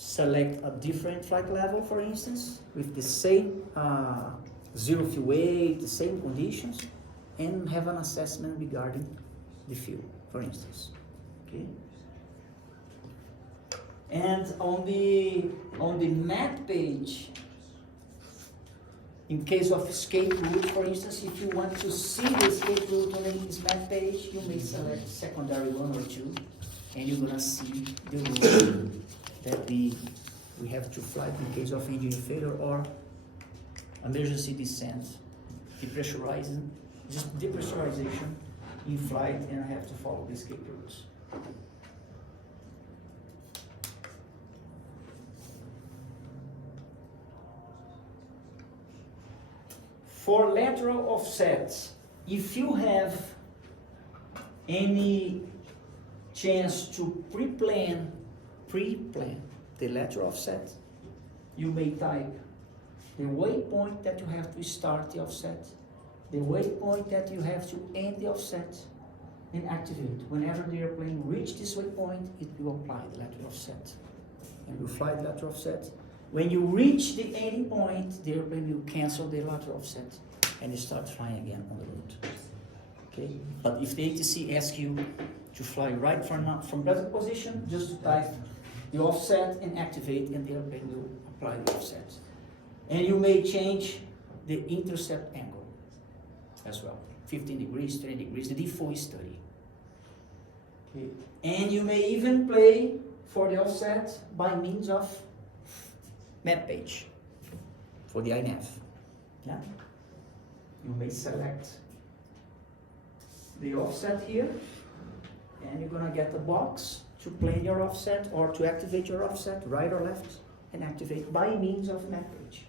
select a different flight level, for instance, with the same zero fuel weight, the same conditions, and have an assessment regarding the fuel, for instance. Okay. And on the map page, in case of escape route, for instance, if you want to see the escape route on this map page, you may select secondary 1 or 2, and you're gonna see the route that we have to fly in case of engine failure or emergency descent, depressurization in flight, and have to follow the escape routes. For lateral offsets, if you have any chance to pre-plan the lateral offset, you may type the waypoint that you have to start the offset, the waypoint that you have to end the offset, and activate. Whenever the airplane reaches this waypoint, it will apply the lateral offset. And you fly the lateral offset. When you reach the ending point, the airplane will cancel the lateral offset and you start flying again on the route. Okay? But if the ATC asks you to fly right from present position, just type the offset and activate, and the airplane will apply the offset. And you may change the intercept angle as well. 15 degrees, 20 degrees, the default is 30. Okay. And you may even play for the offset by means of map page for the INAV. Yeah? You may select the offset here, and you're gonna get the box to plan your offset or to activate your offset, right or left, and activate by means of map page.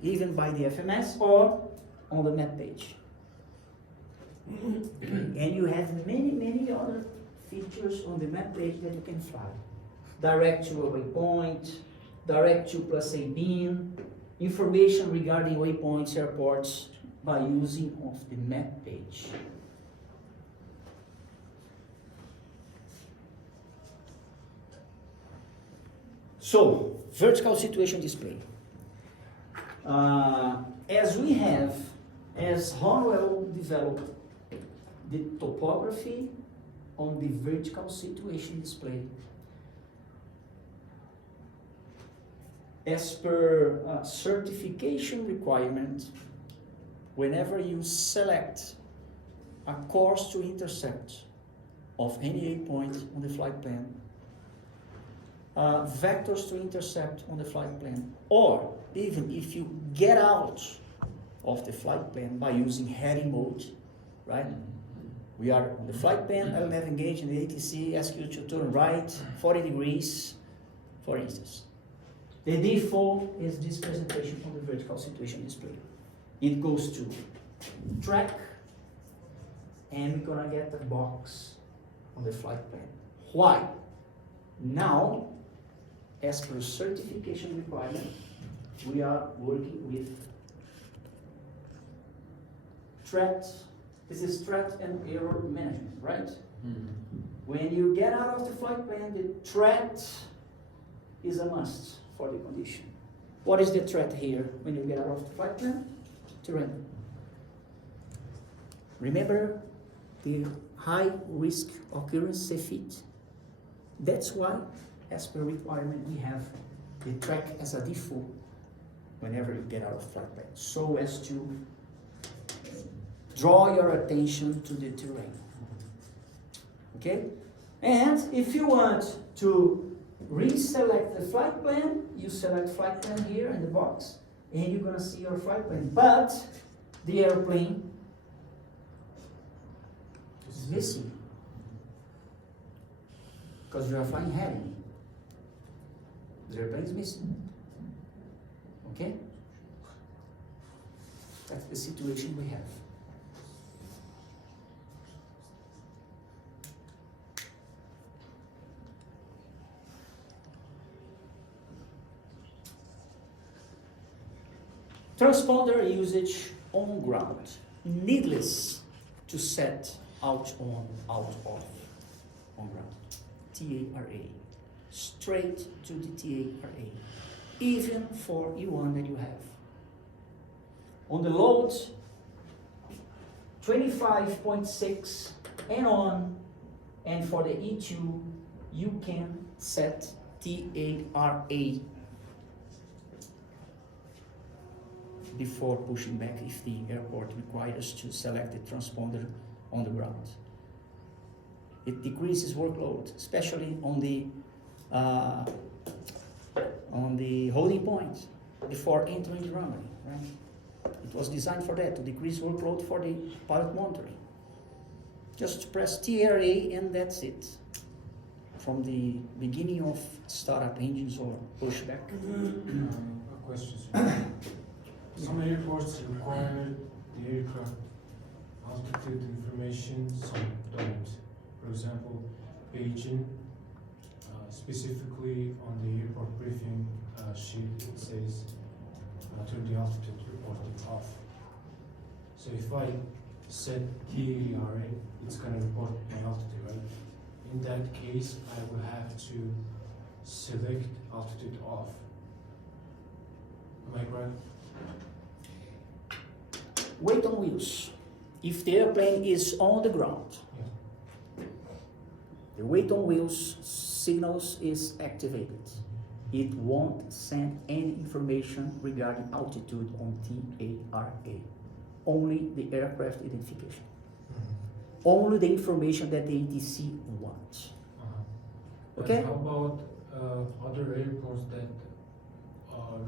Even by the FMS or on the map page. And you have many other features on the map page that you can fly. Direct to a waypoint, direct to plus a beam, information regarding waypoints, airports, by using of the map page. So, vertical situation display. As Honeywell developed the topography on the vertical situation display, as per certification requirement, whenever you select a course to intercept of any point on the flight plan, vectors to intercept on the flight plan, or even if you get out of the flight plan by using heading mode, right? We are on the flight plan, L11 engage, and the ATC asks you to turn right 40 degrees, for instance. The default is this presentation on the vertical situation display. It goes to track, and we're gonna get the box on the flight plan. Why? Now, as per certification requirement, we are working with threat. This is threat and error management, right? Mm-hmm. When you get out of the flight plan, the threat is a must for the condition. What is the threat here when you get out of the flight plan? Terrain. Remember the high risk occurrence CFIT? That's why, as per requirement, we have the track as a default whenever you get out of flight plan, so as to draw your attention to the terrain. Okay? And if you want to reselect the flight plan, you select flight plan here in the box, and you're gonna see your flight plan. But the airplane is missing because you are flying heading. The airplane is missing. Okay? That's the situation we have. Transponder usage on ground. Needless to set out on, out off on ground. TARA. straight to the TARA, even for E1 that you have. On the load 25.6 and on, and for the E2, you can set TARA before pushing back if the airport requires to select the transponder on the ground. It decreases workload, especially on the holding point before entering the runway, right? It was designed for that, to decrease workload for the pilot monitoring. Just press TRA and that's it. From the beginning of startup engines or pushback. A question, sir. Some airports require the aircraft altitude information, some don't. For example, Beijing, specifically on the airport briefing sheet, it says turn the altitude reporting off. So if I set TARA, it's going to report my altitude, right? In that case, I will have to select altitude off. Am I correct? Weight on wheels. If the airplane is on the ground, the weight on wheels signals is activated. It won't send any information regarding altitude on TARA. Only the aircraft identification. Only the information that the ATC wants. Okay? And how about other airports that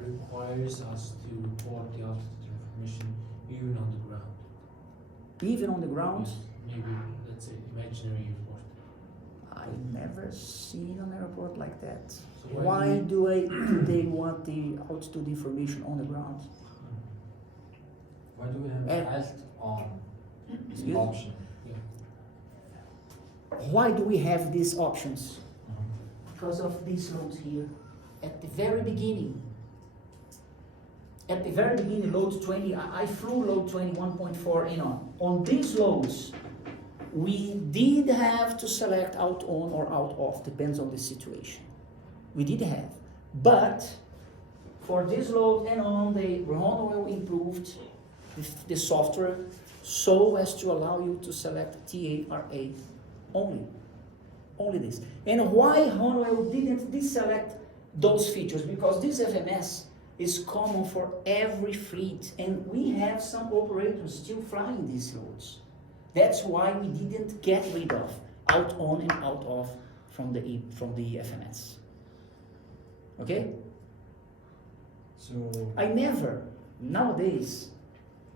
requires us to report the altitude information even on the ground? Even on the ground, Yes, maybe, let's say, imaginary airport. I never seen an airport like that. So Why do they want the altitude information on the ground? Why do we have And- alt on Excuse me? option? Why do we have these options? Because of these loads here. At the very beginning, load 20, I flew load 21.4 in on. On these loads, we did have to select out on or out off, depends on the situation. We did have. But for this load and on, the Honeywell improved the software so as to allow you to select TARA only this. And why Honeywell didn't deselect those features? Because this FMS is common for every fleet, and we have some operators still flying these loads. That's why we didn't get rid of out on and out off from the FMS. Okay? So Nowadays,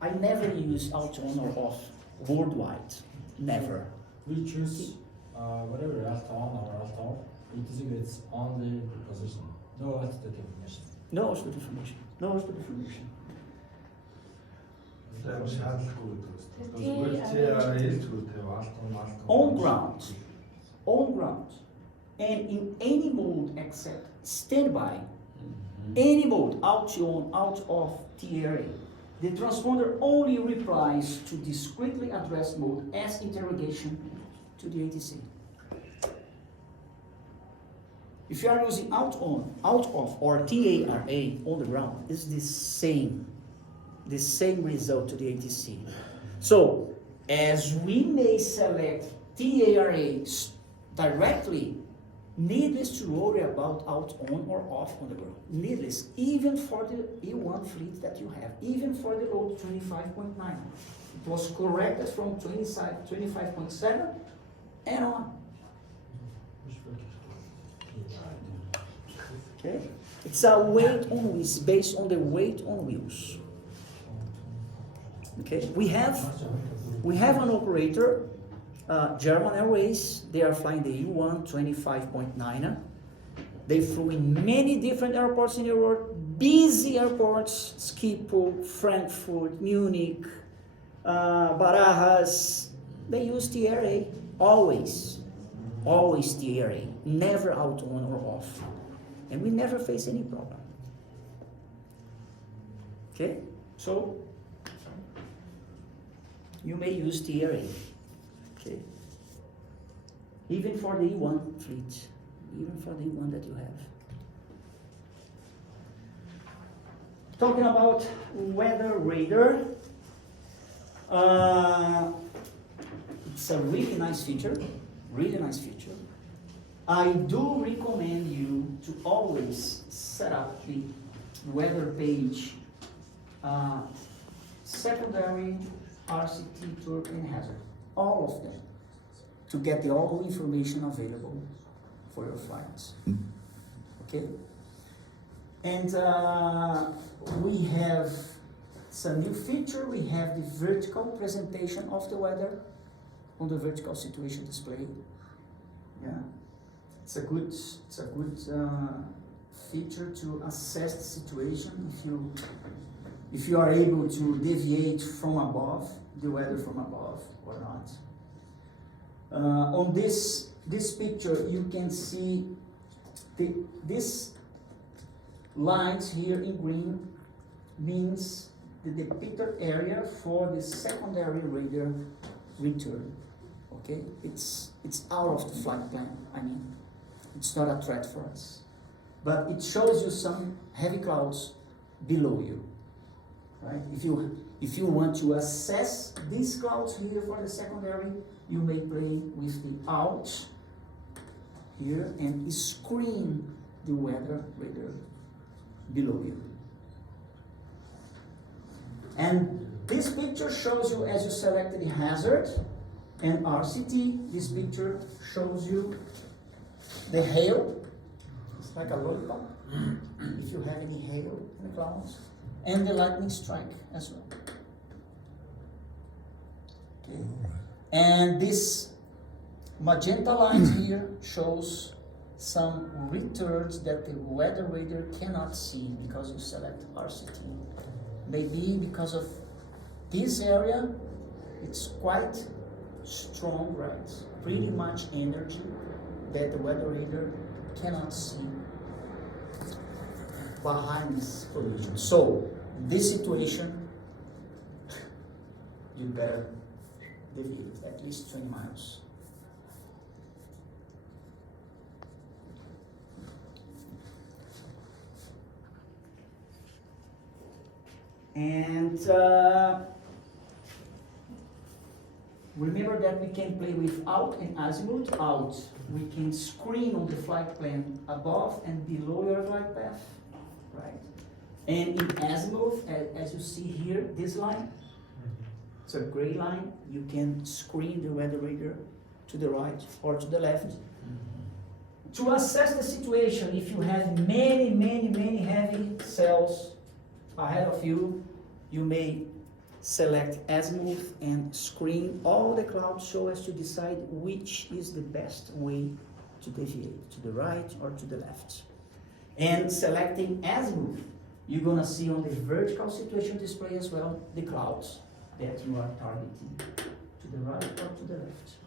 I never use out on or off worldwide. Never. we choose whatever alt on or alt off. It is only the position, no altitude information. No altitude information. No altitude information. On ground, and in any mode except standby, any mode, out on, out off TRA, the transponder only replies to discretely addressed mode as interrogation to the ATC. If you are using out on, out off, or TARA on the ground, it's the same result to the ATC. So, as we may select TARA directly, needless to worry about out on or off on the ground. Needless, even for the E1 fleet that you have, even for the load 25.9. It was corrected from 25.7 and on. Okay? It's a weight on wheels, based on the weight on wheels. Okay? We have an operator, German Airways. They are flying the E1 25.9. They flew in many different airports in the world, busy airports, Schiphol, Frankfurt, Munich, Barajas. They use TRA, always TRA, never out on or off. And we never face any problem. Okay? So, you may use TRA. Okay? Even for the E1 fleet, even for the one that you have. Talking about Weather Radar, it's a really nice feature, really nice feature. I do recommend you to always set up the weather page, secondary, RCT, turb, and hazard, all of them, to get the all information available for your flights. Okay? And we have some new feature. We have the vertical presentation of the weather on the vertical situation display. Yeah, it's a good feature to assess the situation. If you are able to deviate from above, the weather from above or not. On this picture, you can see this lines here in green means the depicted area for the secondary radar return. Okay, it's out of the flight plan. I mean, it's not a threat for us, but it shows you some heavy clouds below you. Right? If you want to assess these clouds here for the secondary, you may play with the Alt here and screen the weather radar below you. And this picture shows you, as you selected the hazard and RCT, this picture shows you the hail. It's like a lollipop, if you have any hail in the clouds, and the lightning strike as well. Okay. And this magenta line here shows some returns that the weather radar cannot see because you select RCT. Maybe because of this area, it's quite strong, right? Pretty much energy that the weather radar cannot see behind this collision. So, this situation, you better deviate at least 20 miles. And remember that we can play with alt and azimuth. Alt, we can screen on the flight plan above and below your flight path, right? And in azimuth, as you see here, this line, it's a gray line, you can screen the weather radar to the right or to the left. To assess the situation, if you have many heavy cells ahead of you, you may select azimuth and screen all the clouds so as to decide which is the best way to deviate, to the right or to the left. And selecting azimuth, you're gonna see on the vertical situation display as well the clouds that you are targeting, to the right or to the left.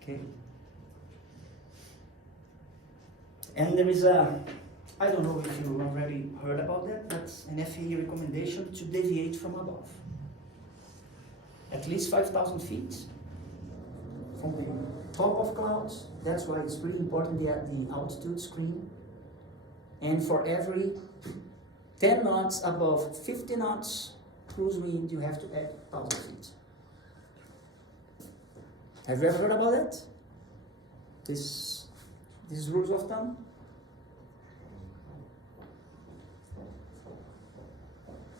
Okay. And there is I don't know if you already heard about that, but an FAA recommendation to deviate from above. At least 5,000 feet from the top of clouds. That's why it's really important the altitude screen. And for every 10 knots above 50 knots cruise wind, you have to add 1,000 feet. Have you ever heard about that? These rules of thumb?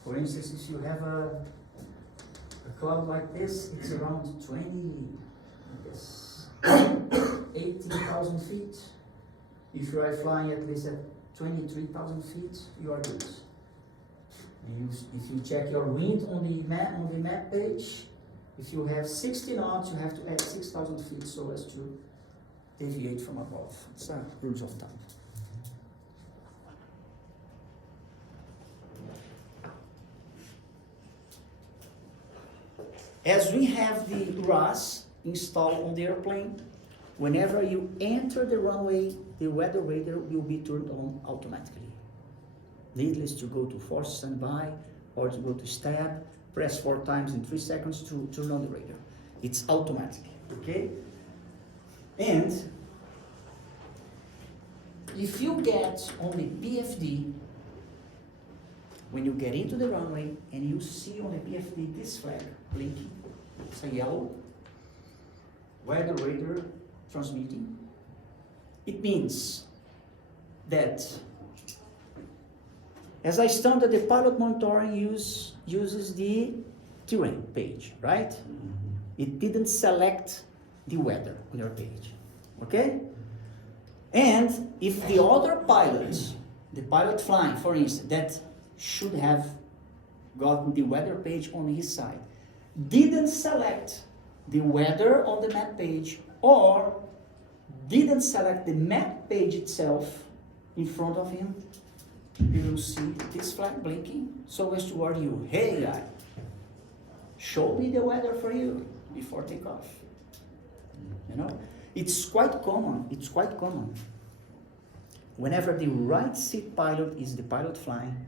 For instance, if you have a cloud like this, it's around 18,000 feet. If you are flying at least at 23,000 feet, you are good. If you check your wind on the map page, if you have 60 knots, you have to add 6,000 feet so as to deviate from above. It's a rules of thumb. As we have the RAS installed on the airplane, whenever you enter the runway, the weather radar will be turned on automatically. Needless to go to force standby or to go to stab, press 4 times in 3 seconds to turn on the radar. It's automatic, okay? And if you get on the PFD, when you get into the runway and you see on the PFD this flag blinking, it's a yellow weather radar transmitting, it means that, as I stated, the pilot monitoring uses the terrain page, right? It didn't select the weather on your page, okay? And if the other pilots, the pilot flying, for instance, that should have gotten the weather page on his side, didn't select the weather on the map page, or didn't select the map page itself in front of him, you will see this flag blinking so as toward you. Hey guy, show me the weather for you before takeoff. You know, it's quite common. It's quite common. Whenever the right seat pilot is the pilot flying,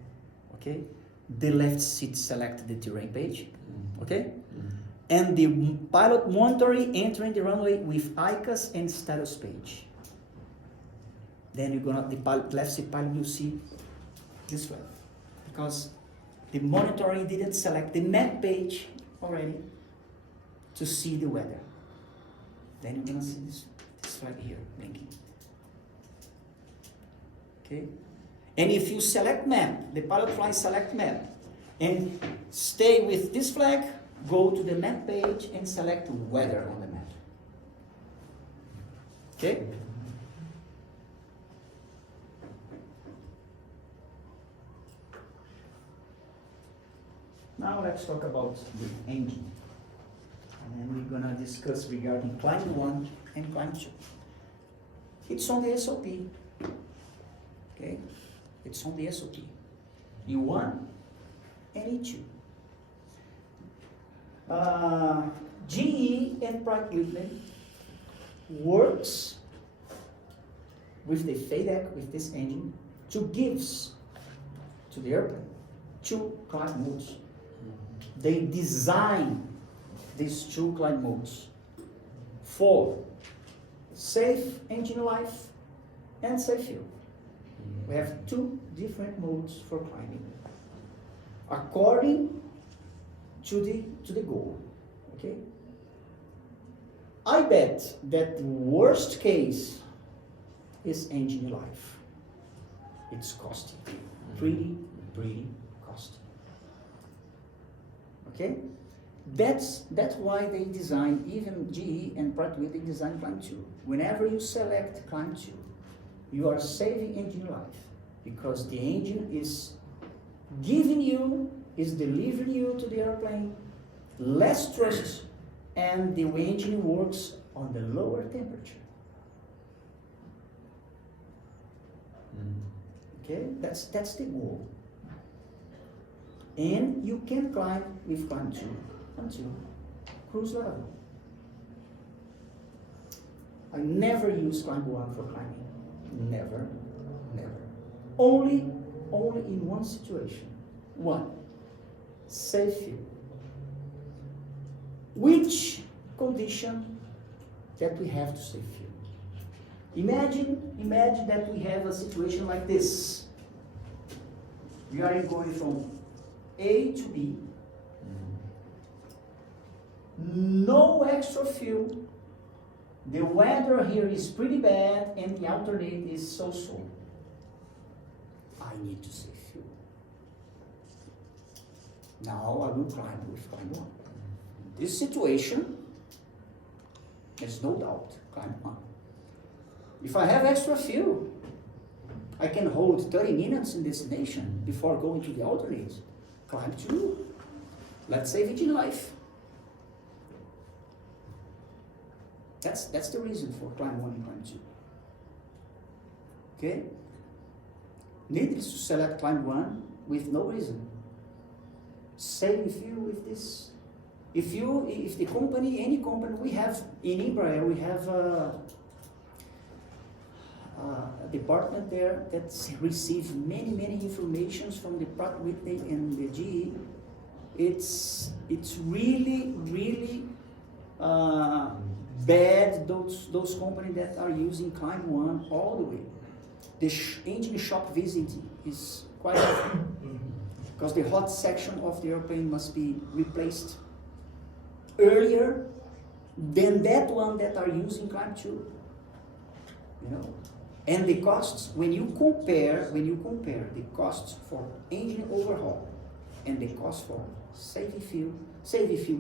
okay, the left seat select the terrain page, okay, and the pilot monitoring entering the runway with ICAS and status page. Then you're gonna, the left seat pilot will see this flag, because the monitoring didn't select the map page already to see the weather. Then you're gonna see this flag here blinking. Okay? And if you select map, the pilot fly select map, and stay with this flag, go to the map page and select weather on the map. Okay? Now let's talk about the engine. And then we're gonna discuss regarding climb 1 and climb 2. It's on the SOP. Okay? It's on the SOP. E1 and E2. GE and Pratt & Whitney works with the FADEC, with this engine, to gives to the airplane 2 climb modes. They design these 2 climb modes for safe engine life and safe fuel. We have 2 different modes for climbing, according to the goal. Okay. I bet that the worst case is engine life. It's costly, pretty costly. Okay. That's why they design, even GE and Pratt & Whitney design climb 2. Whenever you select climb 2, you are saving engine life, because the engine is giving you, is delivering you to the airplane less thrust, and the engine works on the lower temperature. Okay, that's the goal. And you can climb with climb 2 until cruise level. I never use climb 1 for climbing. Never. Only in one situation. 1, safe fuel. Which condition that we have to save fuel? Imagine that we have a situation like this. We are going from A to B. No extra fuel. The weather here is pretty bad and the alternate is so-so. I need to save fuel. Now I will climb with climb 1. This situation, there's no doubt, climb 1. If I have extra fuel, I can hold 30 minutes in destination before going to the alternate. Climb 2. Let's save engine life. That's the reason for climb 1 and climb 2. Okay? Needless to select climb 1 with no reason. Saving fuel with this. If the company, any company, we have in Embraer, we have a department there that receives many informations from the Pratt & Whitney and the GE. It's really bad, those companies that are using climb 1 all the way. the engine shop visit is quite often because the hot section of the airplane must be replaced earlier than that one that are using Climb 2. You know, and the costs, when you compare the costs for engine overhaul and the cost for saving fuel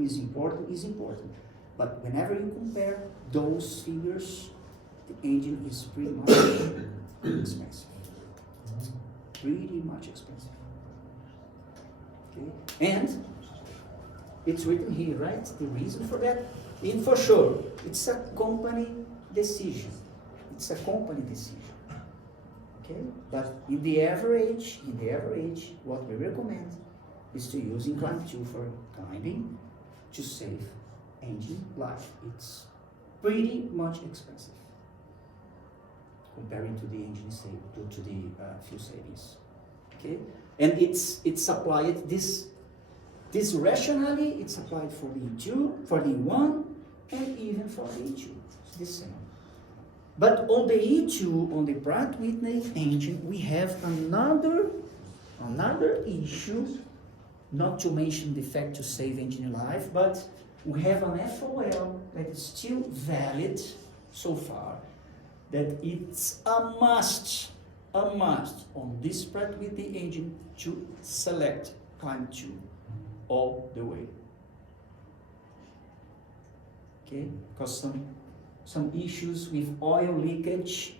is important. But whenever you compare those figures, the engine is pretty much expensive. Pretty much expensive. Okay? And it's written here, right? The reason for that, and for sure, it's a company decision. It's a company decision. Okay? But in the average, what we recommend is to use Climb 2 for climbing to save engine life. It's pretty much expensive comparing to the engine to the fuel savings. Okay, and it's applied this rationally. It's applied for the E2, for the E1, and even for the E2. It's the same. But on the E2, on the Pratt Whitney engine, we have another issue. Not to mention the fact to save engine life, but we have an FOL that is still valid so far, that it's a must on this Pratt Whitney engine to select Climb 2 all the way. Okay, because some issues with oil leakage,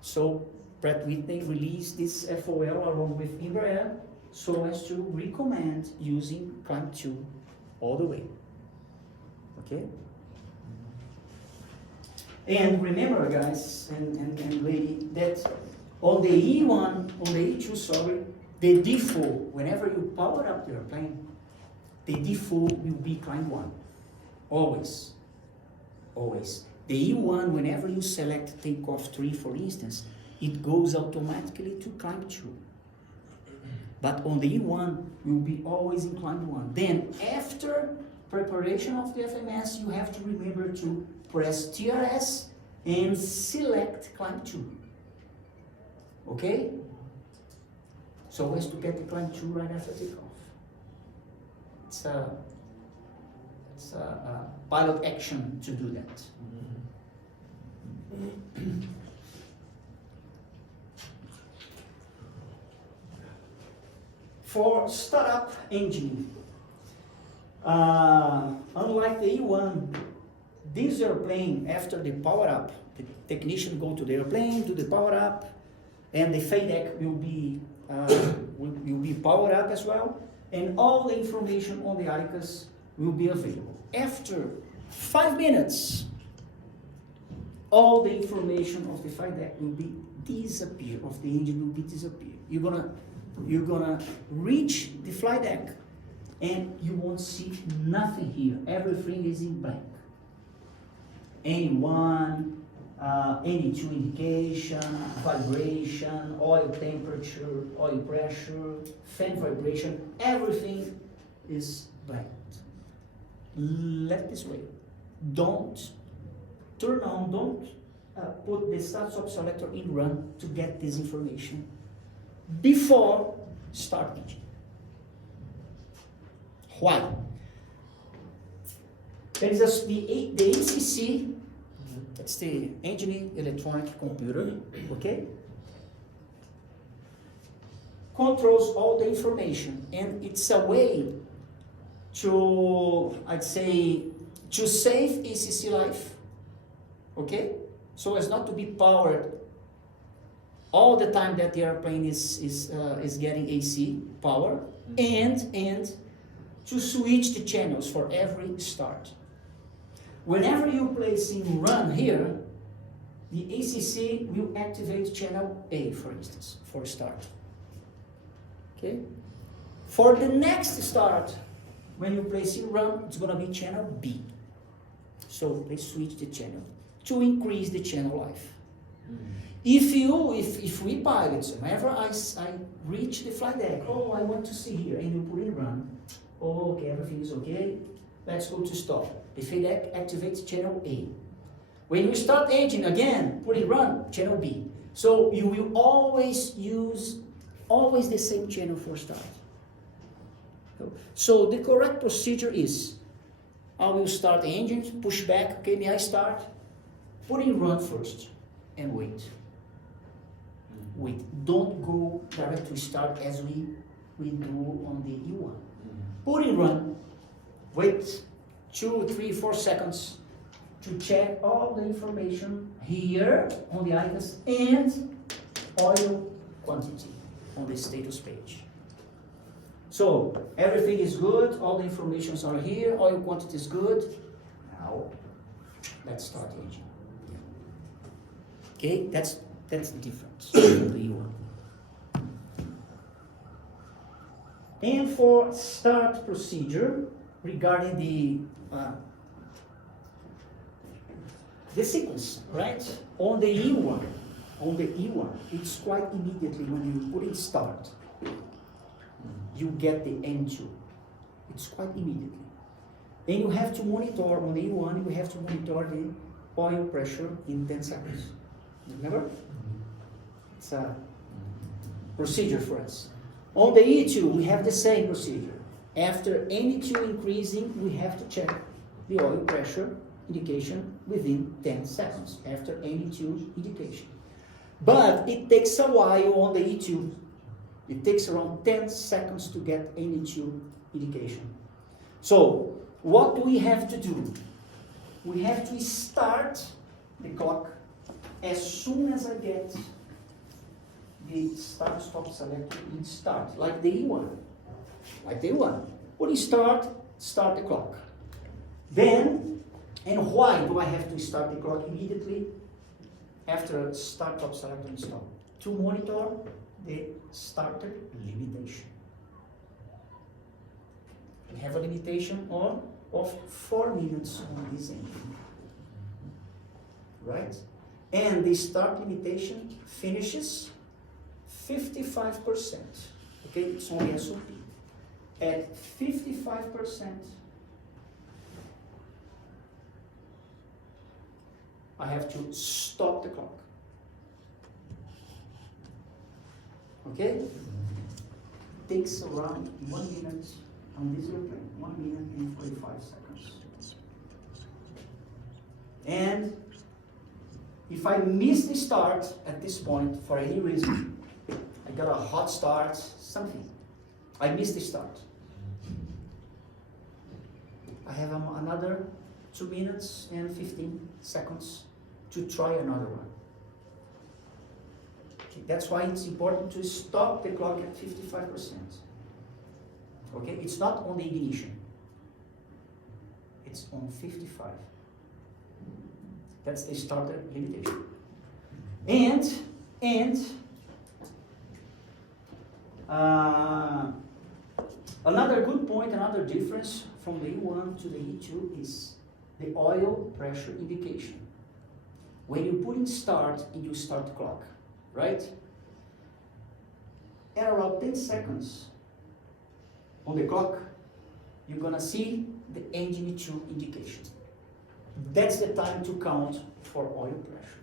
so Pratt Whitney released this FOL along with Embraer so as to recommend using Climb 2 all the way. Okay? And remember, guys and lady, that on the E1, on the E2, sorry, the default, whenever you power up the airplane, the default will be Climb 1. Always. Always. The E1, whenever you select takeoff 3, for instance, it goes automatically to Climb 2. But on the E1, you'll be always in Climb 1. Then, after preparation of the FMS, you have to remember to press TRS and select Climb 2. Okay? So as to get the Climb 2 right after takeoff. It's a pilot action to do that. For startup engine, unlike the E1, this airplane, after the power up, the technician go to the airplane, do the power up, and the FADEC will be powered up as well, and all the information on the ICAS will be available. After 5 minutes, all the information of the FADEC will be disappear, of the engine will be disappear. You're gonna reach the flight deck and you won't see nothing here. Everything is in blank. Any one, any two indication, vibration, oil temperature, oil pressure, fan vibration, everything is blank. Let this way. Don't turn on, don't put the start-stop selector in run to get this information before start engine. Why? There is the ACC, that's the Engine Electronic Computer, okay? Controls all the information, and it's a way to, I'd say, to save ACC life, okay? So as not to be powered all the time that the airplane is getting AC power, and to switch the channels for every start. Whenever you place in run here, the ACC will activate channel A, for instance, for start. Okay? For the next start, when you place in run, it's gonna be channel B. So they switch the channel to increase the channel life. If we pilots, whenever I reach the flight deck, oh, I want to see here, and you put in run, oh, okay, everything is okay, let's go to stop. The FADEC activates channel A. When you start engine again, put in run, channel B. So you will always use the same channel for start. So the correct procedure is, I will start the engine, push back, okay, may I start? Put in run first and wait. Wait, don't go direct to start as we do on the E1. Put in run, wait 2, 3, 4 seconds to check all the information here on the icons and oil quantity on the status page. So everything is good, all the informations are here, oil quantity is good. Now let's start the engine. Okay, that's the difference from the E1. And for start procedure regarding the sequence, right? On the E1, it's quite immediately when you put in start, you get the N2. It's quite immediately. And you have to monitor on the E1, you have to monitor the oil pressure in 10 seconds. Remember? It's a procedure for us. On the E2, we have the same procedure. After N2 increasing, we have to check the oil pressure indication within 10 seconds after N2 indication. But it takes a while on the E2. It takes around 10 seconds to get N2 indication. So, what do we have to do? We have to start the clock as soon as I get the start-stop selector in start, like the E1. Like the E1. When you start the clock. Then, and why do I have to start the clock immediately after start-stop selector install? To monitor the starter limitation. We have a limitation of 4 minutes on this engine. Right? And the start limitation finishes 55%. Okay, it's only SOP. At 55%, I have to stop the clock. Okay? It takes around 1 minute on this airplane, 1 minute and 45 seconds. And if I miss the start at this point for any reason, I got a hot start, something, I missed the start. I have another 2 minutes and 15 seconds to try another one. Okay, that's why it's important to stop the clock at 55%. Okay, it's not on the ignition. It's on 55. That's the starter limitation. And another good point, another difference from the E1 to the E2 is the oil pressure indication. When you put in start and you start the clock, right? At around 10 seconds on the clock, you're gonna see the engine 2 indication. That's the time to count for oil pressure.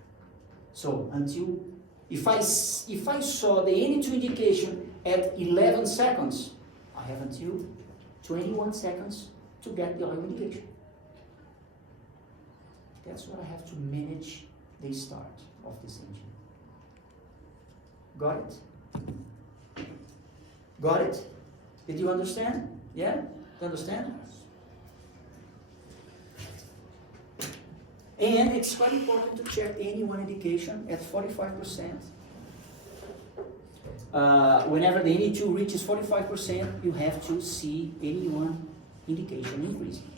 So until, if I saw the N2 indication at 11 seconds, I have until 21 seconds to get the oil indication. That's what I have to manage the start of this engine. Got it? Got it? Did you understand? Yeah? Do you understand? And it's quite important to check any one indication at 45%. Whenever the N2 reaches 45%, you have to see any one indication increasing.